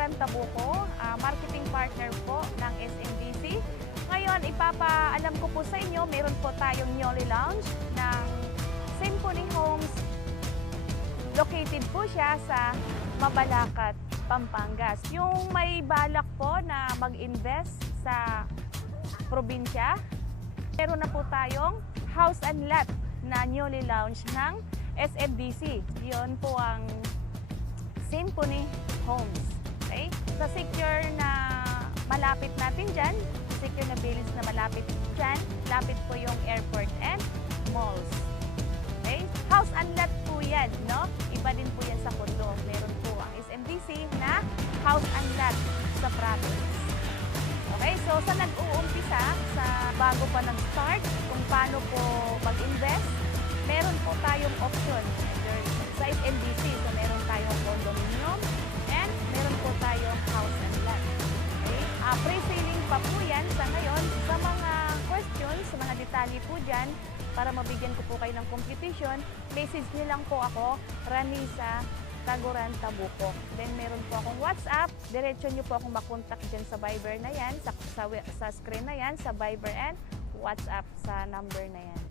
Taguran, Tabuco, marketing partner po ng SMDC. Ngayon, ipapaalam ko po sa inyo, meron po tayong newly launch ng Symphony Homes. Located po siya sa Mabalacat, Pampanga. Yung may balak po na mag-invest sa probinsya, meron na po tayong house and lot na newly launch ng SMDC. Yun po ang Symphony Homes. Okay? Sa secure na malapit natin dyan, secure na village na malapit dyan, lapit po yung airport and malls. Okay? House and lot po yan, no? Iba din po yan sa condo. Meron po ang SMDC na house and lot sa province. Okay? So, sa nag-uumpisa, sa bago pa nag-start, kung paano po mag-invest, meron po tayong option sa SMDC. So, meron tayong condominium and meron po tayong house and lot. Okay? Pre-sailing pa po yan sa ngayon. Sa mga questions, sa mga detalye po dyan, para mabigyan ko po kayo ng computation, message niyo lang po ako, Ranisa, Taguran, Tabuco. Then meron po akong WhatsApp. Diretso niyo po akong makontak dyan sa Viber na yan, sa screen na yan, sa Viber and WhatsApp sa number na yan.